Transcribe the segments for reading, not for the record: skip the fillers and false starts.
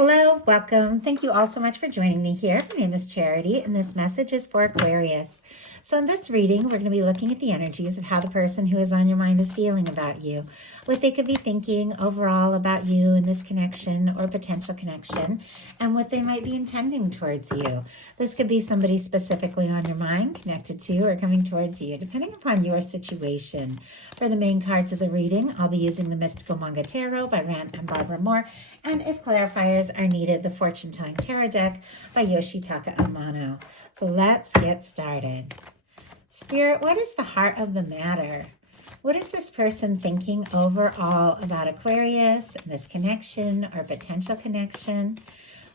Hello, welcome. Thank you all so much for joining me here. My name is Charity, and this message is for Aquarius. So, in this reading, we're going to be looking at the energies of how the person who is on your mind is feeling about you, what they could be thinking overall about you and this connection or potential connection, and what they might be intending towards you. This could be somebody specifically on your mind, connected to, or coming towards you, depending upon your situation. For the main cards of the reading, I'll be using the Mystical Manga Tarot by Rann and Barbara Moore, and if clarifiers are needed, the Fortune Telling Tarot deck by Yoshitaka Amano. So let's get started. Spirit, what is the heart of the matter? What is this person thinking overall about Aquarius and this connection or potential connection?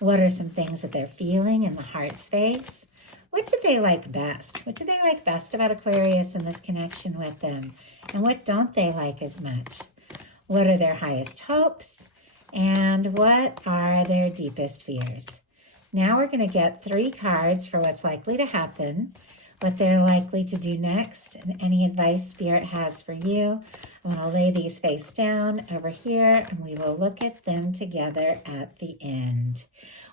What are some things that they're feeling in the heart space? What do they like best? What do they like best about Aquarius and this connection with them? And what don't they like as much? What are their highest hopes? And what are their deepest fears? Now we're going to get 3 cards for what's likely to happen, what they're likely to do next, and any advice Spirit has for you. I'm going to lay these face down over here, and we will look at them together at the end.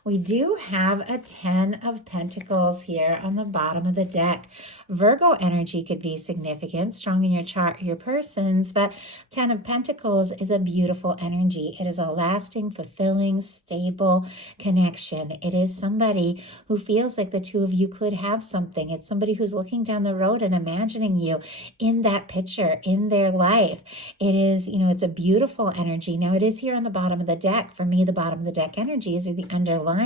We do have a 10 of Pentacles here on the bottom of the deck. Virgo energy could be significant, strong in your chart, your persons, but 10 of Pentacles is a beautiful energy. It is a lasting, fulfilling, stable connection. It is somebody who feels like the two of you could have something. It's somebody who's looking down the road and imagining you in that picture, in their life. It is, it's a beautiful energy. Now, it is here on the bottom of the deck. For me, the bottom of the deck energies are the underlying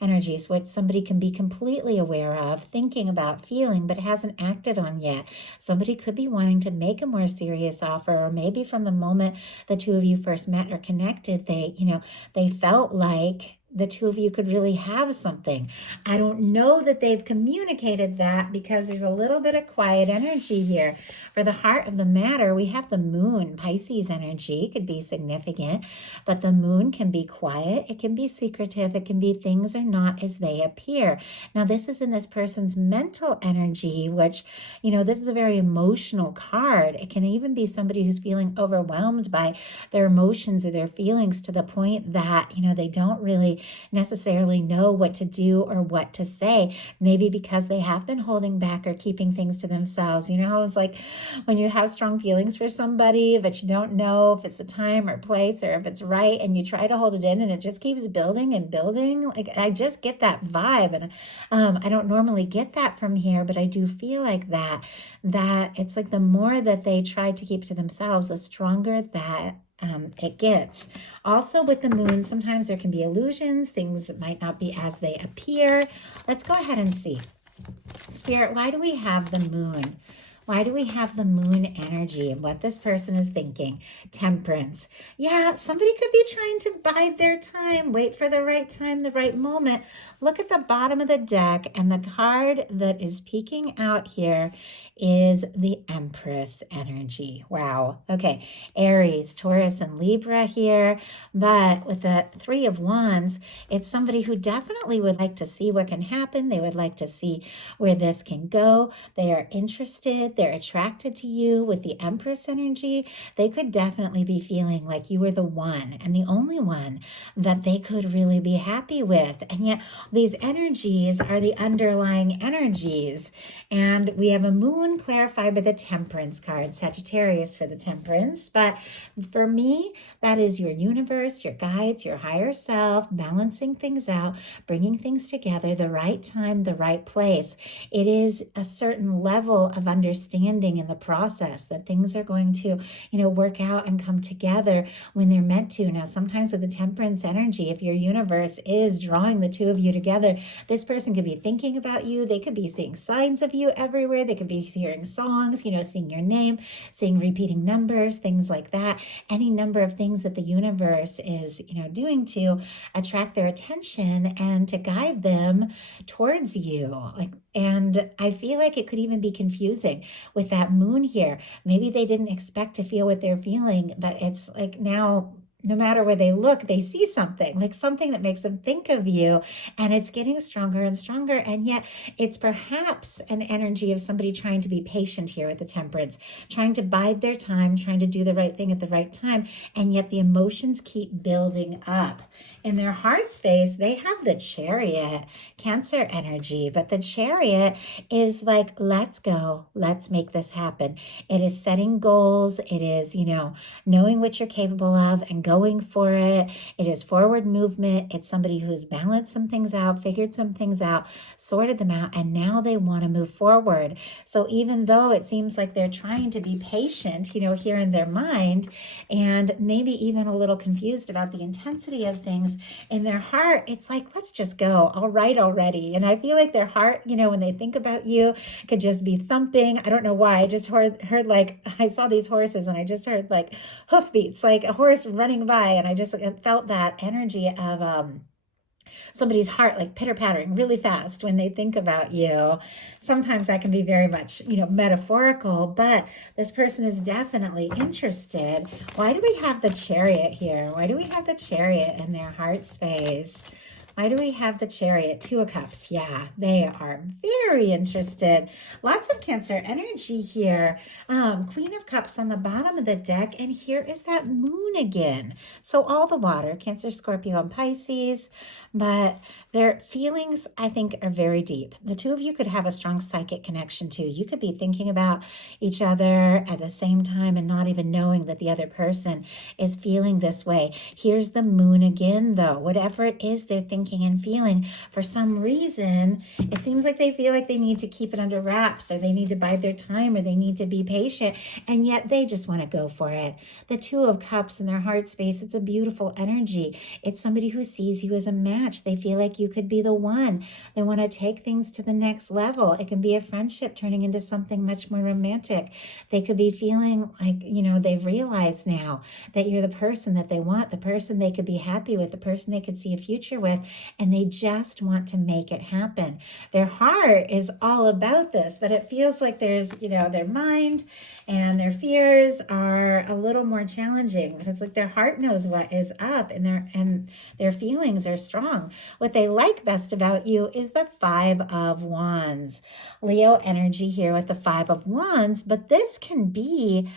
energies, which somebody can be completely aware of, thinking about, feeling, but hasn't acted on yet. Somebody could be wanting to make a more serious offer, or maybe from the moment the two of you first met or connected, they felt like the two of you could really have something. I don't know that they've communicated that because there's a little bit of quiet energy here. For the heart of the matter, we have the moon. Pisces energy could be significant, but the moon can be quiet. It can be secretive. It can be things are not as they appear. Now, this is in this person's mental energy, which, this is a very emotional card. It can even be somebody who's feeling overwhelmed by their emotions or their feelings to the point that, they don't really necessarily know what to do or what to say, maybe because they have been holding back or keeping things to themselves. How it's like when you have strong feelings for somebody, but you don't know if it's the time or place or if it's right, and you try to hold it in and it just keeps building and building. Like, I just get that vibe, and I don't normally get that from here, but I do feel like that it's like the more that they try to keep to themselves, the stronger that it gets. Also, with the moon, sometimes there can be illusions. Things might not be as they appear. Let's go ahead and see. Spirit, why do we have the moon? Why do we have the moon energy and what this person is thinking? Temperance. Yeah, somebody could be trying to bide their time, wait for the right time, the right moment. Look at the bottom of the deck, and the card that is peeking out here is the Empress energy. Wow. Okay. Aries, Taurus, and Libra here. But with the 3 of Wands, it's somebody who definitely would like to see what can happen. They would like to see where this can go. They are interested. They're attracted to you. With the Empress energy, they could definitely be feeling like you were the one and the only one that they could really be happy with. And yet these energies are the underlying energies. And we have a moon clarified by the Temperance card, Sagittarius for the Temperance. But for me, that is your universe, your guides, your higher self, balancing things out, bringing things together, the right time, the right place. It is a certain level of understanding in the process that things are going to, work out and come together when they're meant to. Now, sometimes with the Temperance energy, if your universe is drawing the two of you together, this person could be thinking about you. They could be seeing signs of you everywhere. They could be hearing songs, seeing your name, seeing repeating numbers, things like that. Any number of things that the universe is, doing to attract their attention and to guide them towards you. And I feel like it could even be confusing with that moon here. Maybe they didn't expect to feel what they're feeling, but it's like now no matter where they look, they see something, like something that makes them think of you, and it's getting stronger and stronger. And yet it's perhaps an energy of somebody trying to be patient here with the Temperance, trying to bide their time, trying to do the right thing at the right time. And yet the emotions keep building up. In their heart space, they have the Chariot, Cancer energy, but the Chariot is like, let's go, let's make this happen. It is setting goals. It is, knowing what you're capable of and going for it. It is forward movement. It's somebody who's balanced some things out, figured some things out, sorted them out, and now they want to move forward. So even though it seems like they're trying to be patient, here in their mind, and maybe even a little confused about the intensity of things, in their heart, it's like, let's just go. All right already. And I feel like their heart, when they think about you, could just be thumping. I don't know why. I just heard like, I saw these horses and I just heard like hoofbeats, like a horse running by. And I just felt that energy of somebody's heart like pitter-pattering really fast when they think about you. Sometimes that can be very much, metaphorical, but this person is definitely interested. Why do we have the Chariot here? Why do we have the Chariot in their heart space? Why do we have the Chariot? Two of Cups. Yeah, they are very interested. Lots of Cancer energy here. Queen of Cups on the bottom of the deck. And here is that moon again. So all the water, Cancer, Scorpio, and Pisces. But their feelings, I think, are very deep. The two of you could have a strong psychic connection too. You could be thinking about each other at the same time and not even knowing that the other person is feeling this way. Here's the moon again, though. Whatever it is they're thinking and feeling, for some reason, it seems like they feel like they need to keep it under wraps, or they need to bide their time, or they need to be patient, and yet they just want to go for it. The Two of Cups in their heart space, it's a beautiful energy. It's somebody who sees you as a match. They feel like you could be the one. They want to take things to the next level. It can be a friendship turning into something much more romantic. They could be feeling like, they've realized now that you're the person that they want, the person they could be happy with, the person they could see a future with, and they just want to make it happen. Their heart is all about this, but it feels like there's, their mind and their fears are a little more challenging. It's like their heart knows what is up, and their feelings are strong. What they like best about you is the Five of Wands. Leo energy here with the Five of Wands, but this can be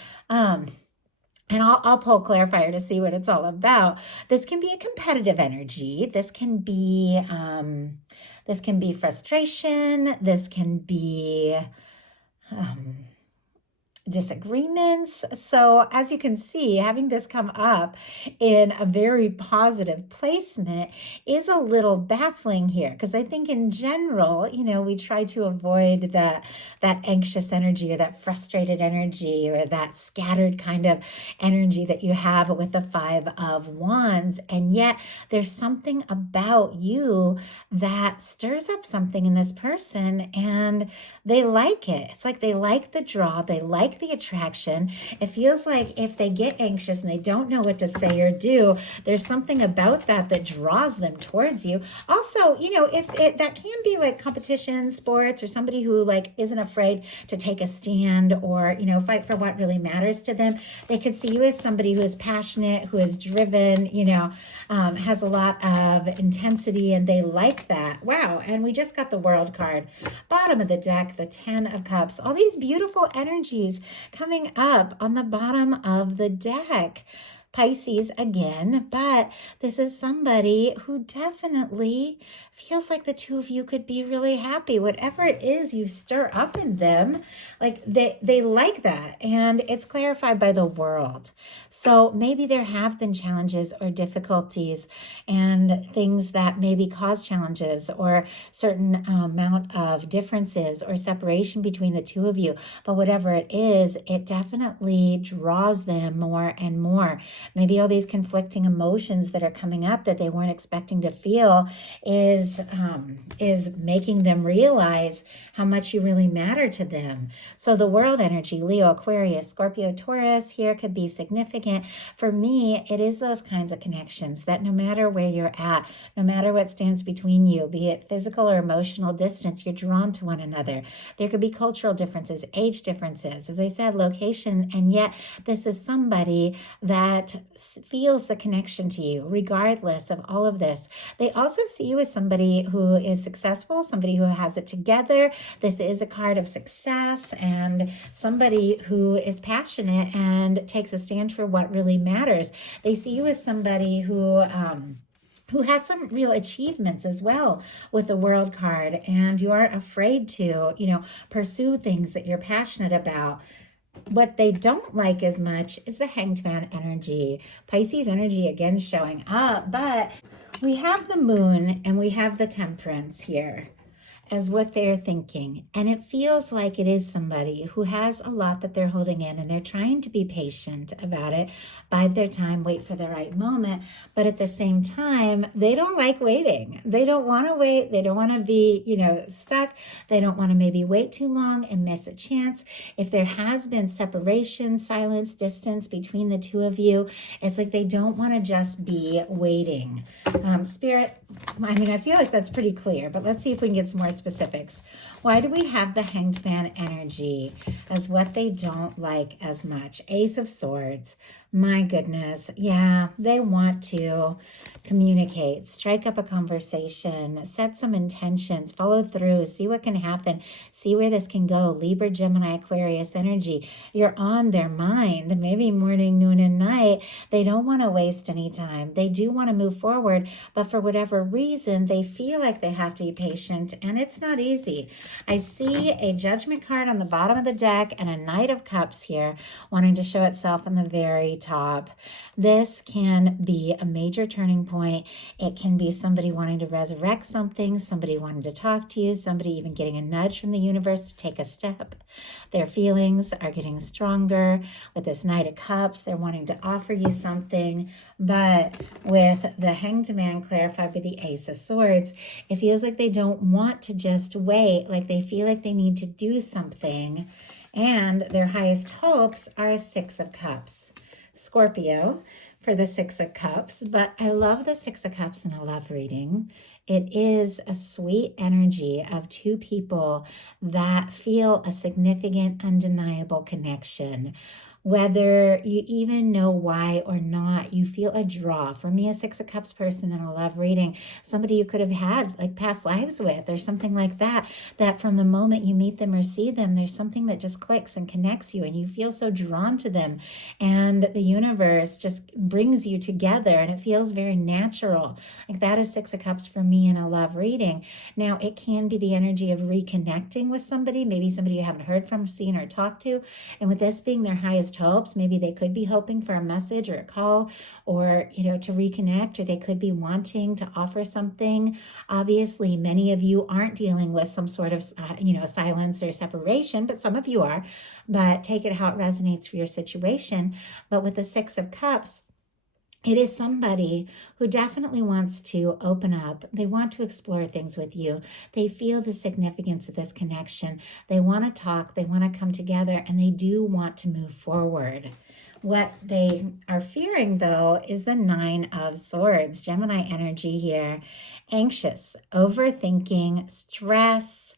and I'll pull clarifier to see what it's all about. This can be a competitive energy. This can be frustration. This can be disagreements. So as you can see, having this come up in a very positive placement is a little baffling here, because I think in general, we try to avoid that anxious energy, or that frustrated energy, or that scattered kind of energy that you have with the Five of Wands. And yet there's something about you that stirs up something in this person, and they like it. It's like they like the draw, they like the attraction. It feels like if they get anxious and they don't know what to say or do, there's something about that draws them towards you. Also, if that can be like competition, sports, or somebody who like isn't afraid to take a stand, or, fight for what really matters to them. They could see you as somebody who is passionate, who is driven, has a lot of intensity, and they like that. Wow. And we just got the World card. Bottom of the deck, the Ten of Cups. All these beautiful energies coming up on the bottom of the deck. Pisces again, but this is somebody who definitely feels like the two of you could be really happy. Whatever it is you stir up in them, like they like that, and it's clarified by the World. So maybe there have been challenges or difficulties and things that maybe cause challenges, or certain amount of differences or separation between the two of you. But whatever it is, it definitely draws them more and more. Maybe all these conflicting emotions that are coming up that they weren't expecting to feel is making them realize how much you really matter to them. So the World energy, Leo, Aquarius, Scorpio, Taurus, here could be significant. For me, it is those kinds of connections that no matter where you're at, no matter what stands between you, be it physical or emotional distance, you're drawn to one another. There could be cultural differences, age differences, as I said, location, and yet this is somebody that that feels the connection to you, regardless of all of this. They also see you as somebody who is successful, somebody who has it together. This is a card of success, and somebody who is passionate and takes a stand for what really matters. They see you as somebody who has some real achievements as well with the World card, and you aren't afraid to, pursue things that you're passionate about. What they don't like as much is the Hanged Man energy. Pisces energy again showing up, but we have the Moon and we have the Temperance here as what they're thinking. And it feels like it is somebody who has a lot that they're holding in, and they're trying to be patient about it, bide their time, wait for the right moment. But at the same time, they don't like waiting. They don't want to wait. They don't want to be, stuck. They don't want to maybe wait too long and miss a chance. If there has been separation, silence, distance between the two of you, it's like they don't want to just be waiting. Spirit, I feel like that's pretty clear, but let's see if we can get some more specifics. Why do we have the Hanged Man energy as what they don't like as much? Ace of Swords. My goodness. Yeah, they want to communicate, strike up a conversation, set some intentions, follow through, see what can happen, see where this can go. Libra, Gemini, Aquarius energy. You're on their mind, maybe morning, noon, and night. They don't want to waste any time. They do want to move forward, but for whatever reason, they feel like they have to be patient, and it's not easy. I see a Judgment card on the bottom of the deck and a Knight of Cups here wanting to show itself on the very top. This can be a major turning point. It can be somebody wanting to resurrect something, somebody wanting to talk to you, somebody even getting a nudge from the universe to take a step. Their feelings are getting stronger. With this Knight of Cups, they're wanting to offer you something. But with the Hanged Man clarified by the Ace of Swords, it feels like they don't want to just wait, like they feel like they need to do something. And their highest hopes are a Six of Cups. Scorpio for the Six of Cups, but I love the Six of Cups in a love reading. It is a sweet energy of two people that feel a significant, undeniable connection. Whether you even know why or not, you feel a draw. For me, a Six of Cups person in a love reading, somebody you could have had like past lives with or something like that, that from the moment you meet them or see them, there's something that just clicks and connects you and you feel so drawn to them. And the universe just brings you together and it feels very natural. Like that is Six of Cups for me in a love reading. Now, it can be the energy of reconnecting with somebody, maybe somebody you haven't heard from, seen, or talked to. And with this being their highest hopes, maybe they could be hoping for a message or a call or to reconnect, or they could be wanting to offer something. Obviously, many of you aren't dealing with some sort of silence or separation, but some of you are. But take it how it resonates for your situation. But with the Six of Cups, it is somebody who definitely wants to open up. They want to explore things with you. They feel the significance of this connection. They want to talk. They want to come together, and they do want to move forward. What they are fearing, though, is the Nine of Swords. Gemini energy here. Anxious, overthinking, stress,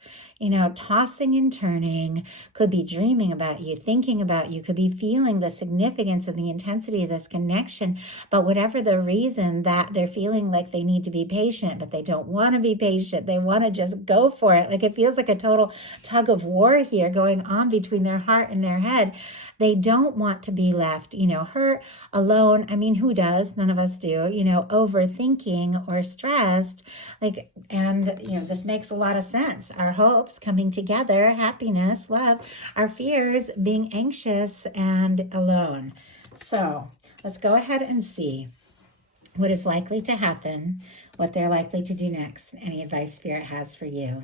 tossing and turning, could be dreaming about you, thinking about you, could be feeling the significance and the intensity of this connection. But whatever the reason that they're feeling like they need to be patient, but they don't want to be patient. They want to just go for it. Like it feels like a total tug of war here going on between their heart and their head. They don't want to be left, hurt, alone. Who does? None of us do, overthinking or stressed. This makes a lot of sense. Our hopes coming together, happiness, love, our fears being anxious and alone. So let's go ahead and see what is likely to happen, what they're likely to do next, any advice Spirit has for you.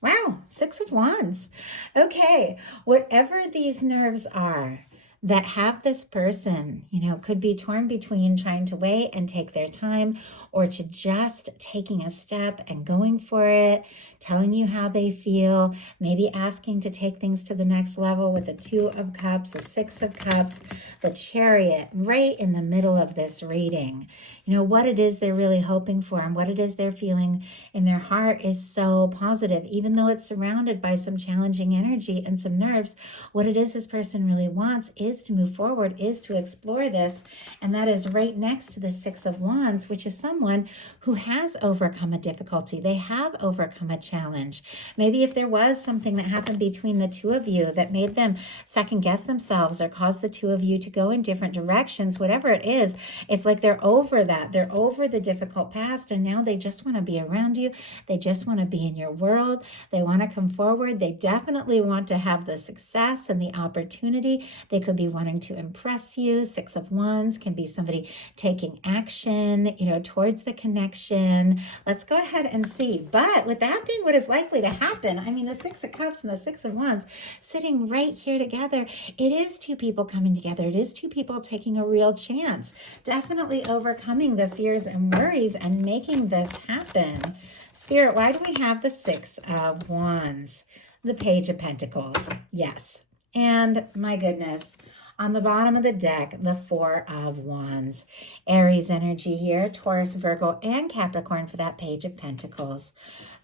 Wow, Six of Wands. Okay, whatever these nerves are that have this person, could be torn between trying to wait and take their time or to just taking a step and going for it, telling you how they feel, maybe asking to take things to the next level with the Two of Cups, the Six of Cups, the Chariot, right in the middle of this reading. What it is they're really hoping for and what it is they're feeling in their heart is so positive, even though it's surrounded by some challenging energy and some nerves. What it is this person really wants is is to move forward, is to explore this. And that is right next to the Six of Wands, which is someone who has overcome a difficulty. They have overcome a challenge. Maybe if there was something that happened between the two of you that made them second guess themselves or caused the two of you to go in different directions, whatever it is, it's like they're over that. They're over the difficult past, and now they just want to be around you. They just want to be in your world. They want to come forward. They definitely want to have the success and the opportunity. They could be wanting to impress you. Six of Wands can be somebody taking action, towards the connection. Let's go ahead and see. But with that being what is likely to happen, I mean, the Six of Cups and the Six of Wands sitting right here together, it is two people coming together. It is two people taking a real chance, definitely overcoming the fears and worries and making this happen. Spirit, why do we have the Six of Wands? The Page of Pentacles. Yes. And my goodness, on the bottom of the deck, the Four of Wands. Aries energy here, Taurus, Virgo, and Capricorn for that Page of Pentacles.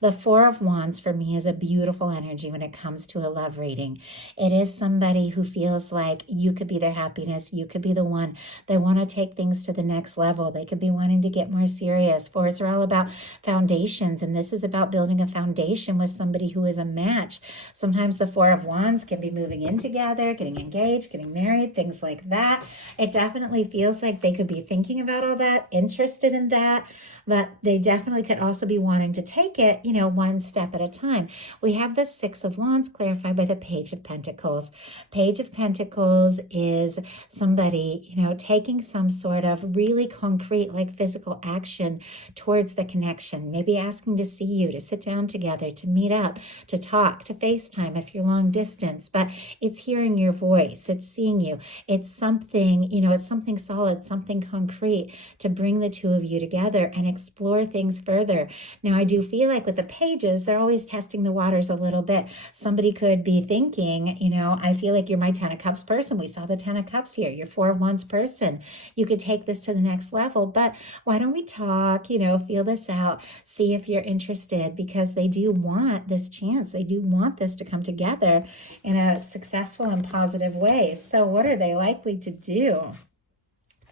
The Four of Wands for me is a beautiful energy when it comes to a love reading. It is somebody who feels like you could be their happiness. You could be the one. They want to take things to the next level. They could be wanting to get more serious. Fours are all about foundations, and this is about building a foundation with somebody who is a match. Sometimes the Four of Wands can be moving in together, getting engaged, getting married, things like that. It definitely feels like they could be thinking about all that, interested in that, but they definitely could also be wanting to take it, one step at a time. We have the Six of Wands clarified by the Page of Pentacles. Page of Pentacles is somebody, taking some sort of really concrete, like physical action towards the connection. Maybe asking to see you, to sit down together, to meet up, to talk, to FaceTime if you're long distance. But it's hearing your voice. It's seeing you. It's something, it's something solid, something concrete to bring the two of you together and explore things further. Now, I do feel like with the pages, they're always testing the waters a little bit. Somebody could be thinking, I feel like you're my Ten of Cups person. We saw the Ten of Cups here. You're Four of Wands person. You could take this to the next level, but why don't we talk, feel this out, see if you're interested, because they do want this chance. They do want this to come together in a successful and positive way. So what are they likely to do?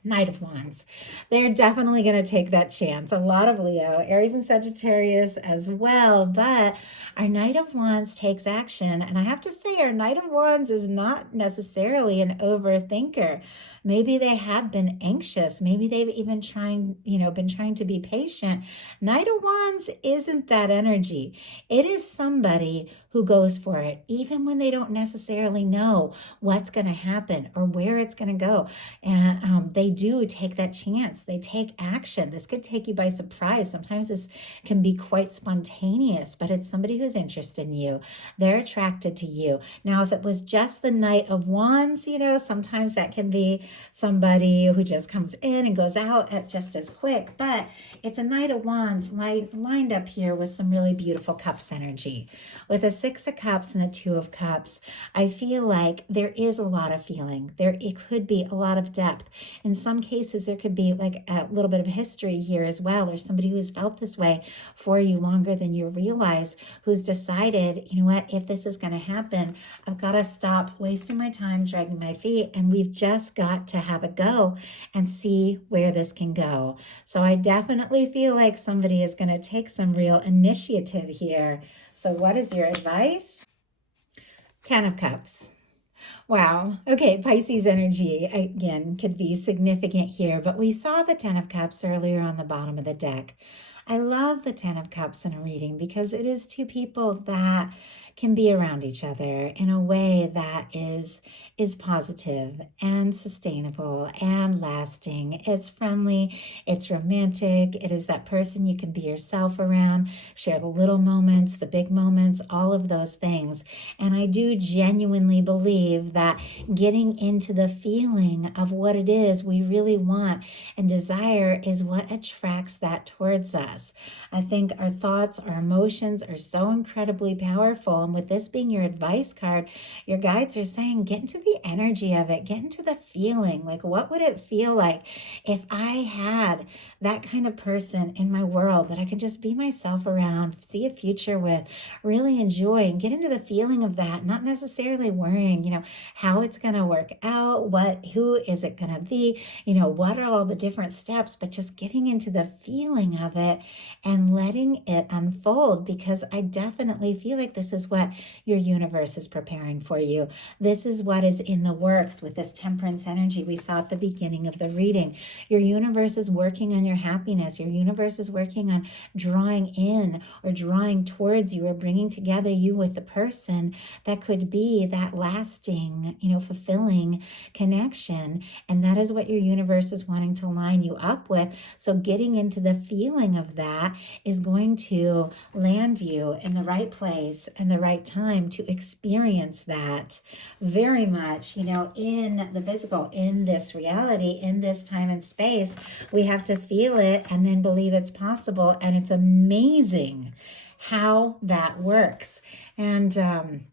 Knight of Wands. They're definitely going to take that chance. A lot of Leo, Aries and Sagittarius as well, but our Knight of Wands takes action. And I have to say, our Knight of Wands is not necessarily an overthinker. Maybe they have been anxious. Maybe they've even been trying to be patient. Knight of Wands isn't that energy. It is somebody who goes for it, even when they don't necessarily know what's going to happen or where it's going to go. And they do take that chance. They take action. This could take you by surprise. Sometimes this can be quite spontaneous, but it's somebody who's interested in you. They're attracted to you. Now, if it was just the Knight of Wands, sometimes that can be somebody who just comes in and goes out at just as quick, but it's a Knight of Wands lined up here with some really beautiful Cups energy. With a Six of Cups and a Two of Cups, I feel like there is a lot of feeling. It could be a lot of depth. In some cases, there could be like a little bit of history here as well, or somebody who's felt this way for you longer than you realize, who's decided, if this is going to happen, I've got to stop wasting my time dragging my feet, and we've just got to have a go and see where this can go. So I definitely feel like somebody is going to take some real initiative here. So what is your advice? Ten of Cups. Wow. Okay, Pisces energy, again, could be significant here, but we saw the Ten of Cups earlier on the bottom of the deck. I love the Ten of Cups in a reading because it is two people that can be around each other in a way that is positive and sustainable and lasting. It's friendly, it's romantic, it is that person you can be yourself around, share the little moments, the big moments, all of those things. And I do genuinely believe that getting into the feeling of what it is we really want and desire is what attracts that towards us. I think our thoughts, our emotions are so incredibly powerful. And with this being your advice card, your guides are saying, get into the energy of it, get into the feeling. Like, what would it feel like if I had that kind of person in my world that I could just be myself around, see a future with, really enjoy, and get into the feeling of that, not necessarily worrying, how it's going to work out, who is it going to be, what are all the different steps, but just getting into the feeling of it and letting it unfold, because I definitely feel like this is what your universe is preparing for you. This is what is in the works with this temperance energy we saw at the beginning of the reading. Your universe is working on your happiness. Your universe is working on drawing in or drawing towards you or bringing together you with the person that could be that lasting, fulfilling connection. And that is what your universe is wanting to line you up with. So getting into the feeling of that is going to land you in the right place and the right time to experience that very much, in the physical, in this reality, in this time and space. We have to feel it and then believe it's possible. And it's amazing how that works. And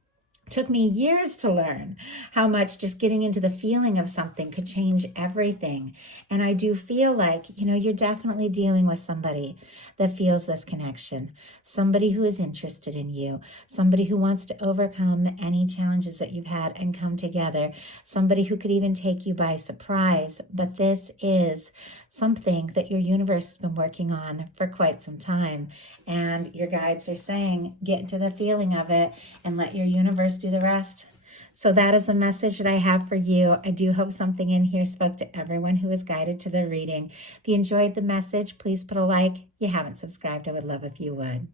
took me years to learn how much just getting into the feeling of something could change everything. And I do feel like, you're definitely dealing with somebody that feels this connection, somebody who is interested in you, somebody who wants to overcome any challenges that you've had and come together, somebody who could even take you by surprise. But this is something that your universe has been working on for quite some time. And your guides are saying, get into the feeling of it and let your universe do the rest. So that is the message that I have for you. I do hope something in here spoke to everyone who was guided to the reading. If you enjoyed the message, please put a like. If you haven't subscribed, I would love if you would.